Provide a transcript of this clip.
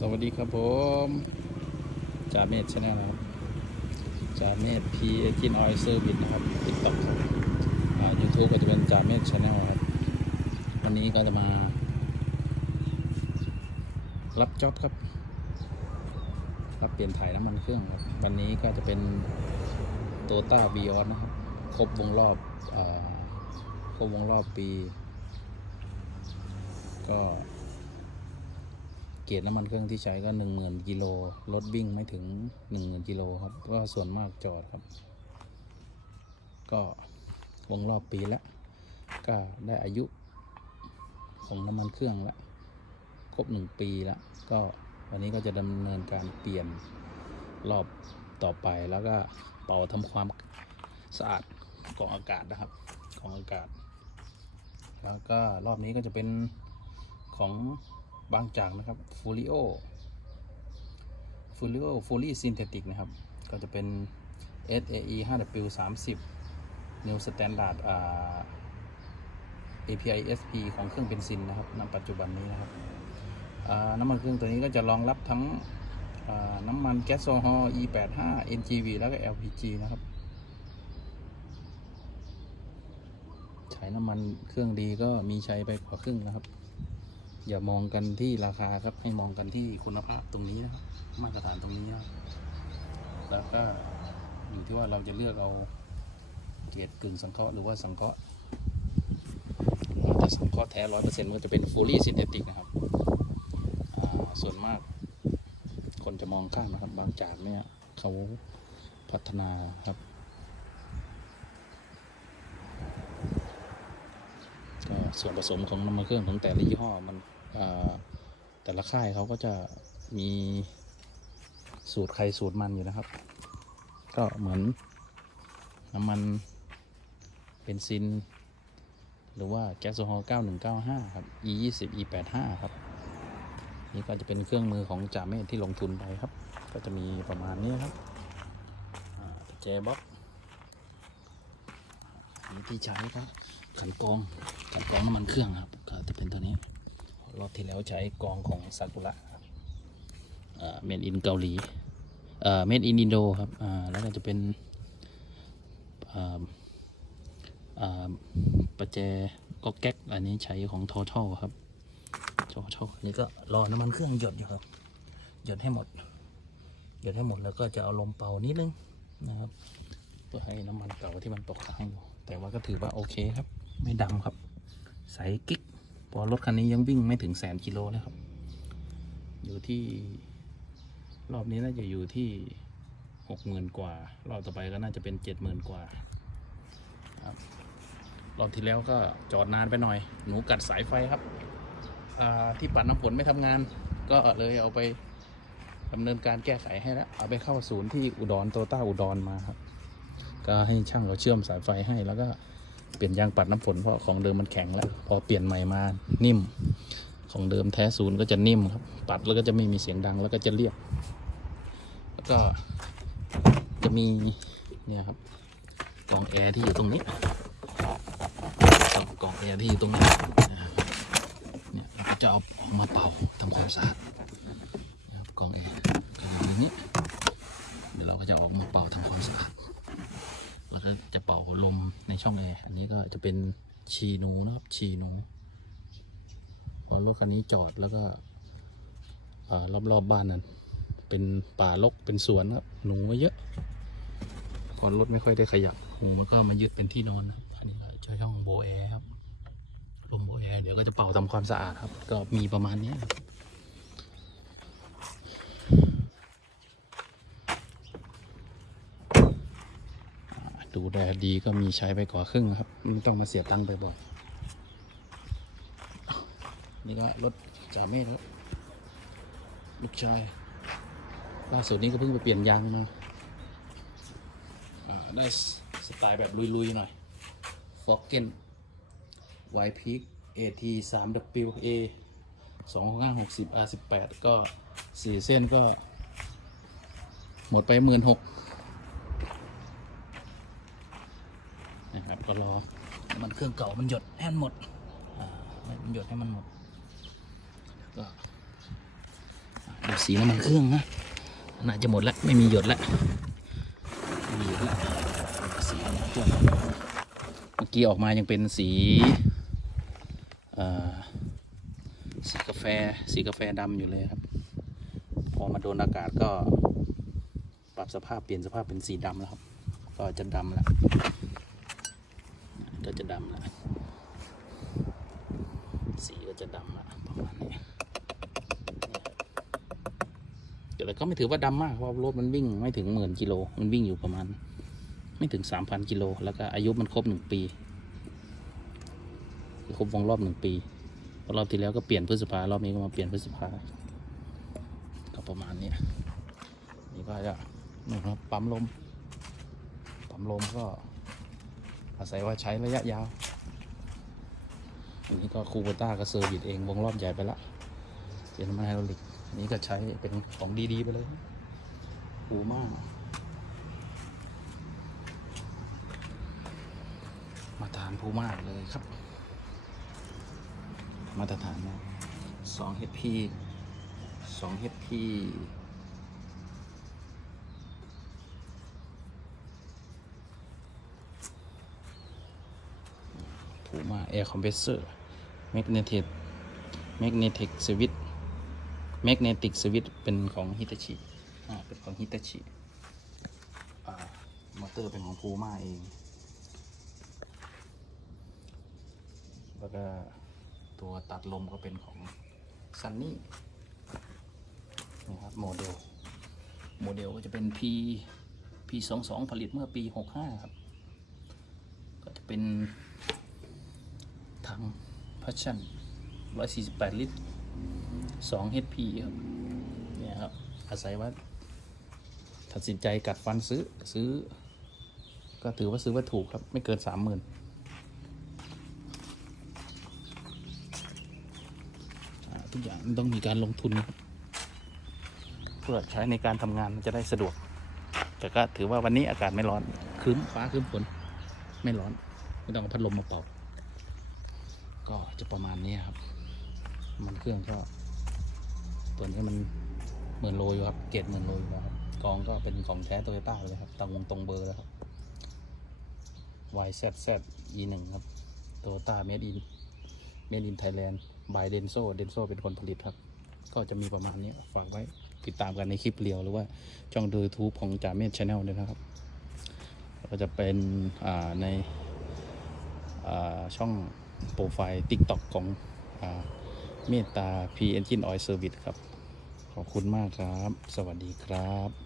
สวัสดีครับผมจ่าเมธชาแนลครับจ่าเมธพีจินออยเซอร์วิสนะครับติ๊กต็อกยูทูบก็จะเป็นจ่าเมธชาแนลครับ วันนี้ก็จะมา รับจ็อบครับ รับเปลี่ยนถ่ายน้ำมันเครื่องครับ วันนี้ก็จะเป็นโตต้าบีออสนะครับ ครบวงรอบอครบวงรอบปี ก็ เกียรน้ำมันเครื่องที่ใช้ก็หนึ่งหมื่นกิโลรถวิ่งไม่ถึงหนึ่งหมื่นกิโลครับก็ส่วนมากจอดครับ ก็วงรอบปีแล้ว ก็ได้อายุ ของน้ำมันเครื่องแล้วครบหนึ่งปีแล้ว ก็วันนี้ก็จะดำเนินการเปลี่ยนรอบต่อไปแล้วก็เป่าทำความสะอาดกล่องอากาศนะครับกล่องอากาศ แล้วก็รอบนี้ก็จะเป็นของ บางจากนะครับฟูริโอฟูริโอฟูลี่ซินเทติกนะครับ ก็จะเป็น SAE 5W 30 New Standard อ่า API SP ของเครื่องเบนซินนะครับณปัจจุบันนี้นะครับน้ำมันเครื่องตัวนี้ก็จะรองรับทั้งน้ำมันแก๊สโซฮอล์ E85 NGV แล้วก็ LPG นะครับใช้น้ำมันเครื่องดีก็มีใช้ไปกว่าครึ่งนะครับ อย่ามองกันที่ราคาครับ ให้มองกันที่คุณภาพตรงนี้นะครับ มาตรฐานตรงนี้นะแล้วก็อยู่ที่ว่าเราจะเลือกเอาเกรดกึ่งสังเคราะห์หรือว่าสังเคราะห์ถ้าสังเคราะห์แท้ร้อยเปอร์เซ็นต์ก็จะเป็นฟูลี่ซินเทติกนะครับ ส่วนมาก คนจะมองข้ามนะครับ บางจากเนี่ยเขาพัฒนาครับก็ส่วนผสมของน้ำมันเครื่องของแต่ละยี่ห้อมัน แต่ละค่ายเขาก็จะมีสูตรใครสูตรมันอยู่นะครับ ก็เหมือนน้ำมันเบนซิน หรือว่าแก๊สโซฮอล์9195 ครับ E 20 E 85ครับ นี่ก็จะเป็นเครื่องมือของจ่าเมธที่ลงทุนไปครับ ก็จะมีประมาณนี้ครับอ่าแจบ็อกนี่ที่ใช้ครับขันกรองขันกรองน้ำมันเครื่องครับก็จะเป็นตัวนี้ รอบที่แล้วใช้กรองของซากุระเมดอินเกาหลีเมดอินอินโดครับแล้วก็จะเป็นประแจก็แก๊กอันนี้ใช้ของทอทอครับทอทออันนี้ก็รอน้ำมันเครื่องหยดอยู่ครับ หยดให้หมด หยดให้หมดแล้วก็จะเอาลมเป่านิดนึงนะครับเพื่อให้น้ำมันเก่าที่มันตกค้างอยู่แต่ว่าก็ถือว่าโอเคครับ ไม่ดำครับ ใสกิ๊ก พอรถคันนี้ยังวิ่งไม่ถึงแสนกิโลเลยครับ อยู่ที่รอบนี้น่าจะอยู่ที่หกหมื่นกว่า รอบต่อไปก็น่าจะเป็นเจ็ดหมื่นกว่าครับรอบที่แล้วก็จอดนานไปหน่อย หนูกัดสายไฟครับที่ปัดน้ำฝนไม่ทำงาน ก็เลยเอาไปดำเนินการแก้ไขให้แล้ว เอาไปเข้าศูนย์ที่อุดรโตต้าอุดรมาครับ ก็ให้ช่างเขาเชื่อมสายไฟให้แล้วก็ เปลี่ยนยางปัดน้ำฝนเพราะของเดิมมันแข็งแล้วพอเปลี่ยนใหม่มานิ่ม ของเดิมแท้ศูนย์ก็จะนิ่มครับ ปัดแล้วก็จะไม่มีเสียงดังแล้วก็จะเรียบ แล้วก็จะมีเนี่ยครับกล่องแอร์ที่อยู่ตรงนี้กล่องแอร์ที่อยู่ตรงนี้เนี่ยเราก็จะเอาออกมาเป่าทำความสะอาดนะครับกล่องแอร์ก็อยู่อย่างนี้ ช่องแอร์อันนี้ก็จะเป็นชีนูนะครับชีนูพอรถคันนี้จอดแล้วก็รอบๆบบ้านนั้น เป็นป่ารกเป็นสวนครับหนูมาเยอะ ก่อนรถไม่ค่อยได้ขยับหนูมันก็มายึดเป็นที่นอนนะอันนี้ก็ช้ช่องโบแอร์ครับลมโบแอร์เดี๋ยวก็จะเป่าทำความสะอาดครับ ก็มีประมาณนี้ครับ ดูแลดีก็มีใช้ไปกว่าครึ่งครับไม่ต้องมาเสียตังค์ไปบ่อยนี่ก็รถจ่าเมฆครับลูกชายล่าสุดนี้ก็เพิ่งไปเปลี่ยนยางมาได้สไตล์แบบลุย ๆ หน่อยฟอกเกนไวพีก AT 3 W A 2 5 6 0 R 18ก็สี่เส้นก็ หมดไปหมื่นหก นะค รอมันเครื่องเก่ามันหยดให้มันหมดมันหยดให้มันหมดก็ดูสีน้ำมันเครื่องนะน่าจะหมดแล้วไม่มีหยดแล้วมีหยดแล้วสีน้ำมันเครื่องเมื่อกี้ออกมายังเป็นสีเอ่อสีกาแฟสีกาแฟดำอยู่เลยครับ พอมาโดนอากาศก็ปรับสภาพเปลี่ยนสภาพเป็นสีดำแล้วครับ ก็จะดำแล้ว ก็จะดำล้วสีก็จะดำล้วประมาณนี้แต่ก็ไม่ถือว่าดำมากเพราะรถมันวิ่งไม่ถึงหมื่นกิโลมันวิ่งอยู่ประมาณ ไม่ถึงสามพันกิโลแล้วก็อายุมันครบหนึ่งปีครบวงรอบหนึ่งปีราะรอบที่แล้วก็เปลี่ยนพฤษภารอบนี้ก็มาเปลี่ยนพฤษภาก็ประมาณนี้นี่ก็จะนี่ครับปั๊มลมปั๊มลมก็ อาศัยว่าใช้ระยะยาว อันนี้ก็คูโบต้าก็เซอร์วิสเองวงรอบใหญ่ไปละเจนมาไฮดรอลิกอันนี้ก็ใช้เป็นของดีๆไปเลยปูมากมาตรฐานพูมากเลยครับ มาตรฐานนะสอง HP สอง HP พูมา Air Compressor Magnetic Magnetic Switch แมกเนติกสวิตเป็นของฮิตาชิอ่าเป็นของฮิตาชิอ่ามอเตอร์เป็นของพูมาเอง แล้วก็ตัวตัดลมก็เป็นของซันนี่นี่ครับโมเดลโมเดลก็จะเป็น P P 2 2ผลิตเมื่อปี 65 ครับ ก็จะเป็น ถังพัชชั่น148 ลิตร 2 HP ครับ เนี่ยครับ อาศัยว่าตัดสินใจกัดฟันซื้อซื้อ ก็ถือว่าซื้อว่าถูกครับ ไม่เกินสามหมื่นทุกอย่างมันต้องมีการลงทุนเพื่อใช้ในการทำงานจะได้สะดวก แต่ก็ถือว่าวันนี้อากาศไม่ร้อนครึ้มฟ้าครึ้มฝนไม่ร้อน ไม่ต้องเอาพัดลมมาเป่า ก็จะประมาณนี้ครับ มันเครื่องก็ตัวนี้มันหมื่นโลอยู่ครับ เกรดหมื่นโลอยู่แล้วครับ กองก็เป็นของแท้โตโยต้าเลยครับตรงวงตรงเบอร์แล้วครับ YZZ E1 ครับโตโยต้าเมดอินเมดอินไทยแลนด์บายเดนโซเดนโซเป็นคนผลิตครับ ก็จะมีประมาณนี้ฝากไว้ติดตามกันในคลิปเรียวหรือว่าช่องดูทูบของจ่าเมดชาแนลด้วยนะครับ ก็จะเป็นในช่อง โปรไฟล์ TikTok ของเมตตา P Engine Oil Service ครับ ขอบคุณมากครับ สวัสดีครับ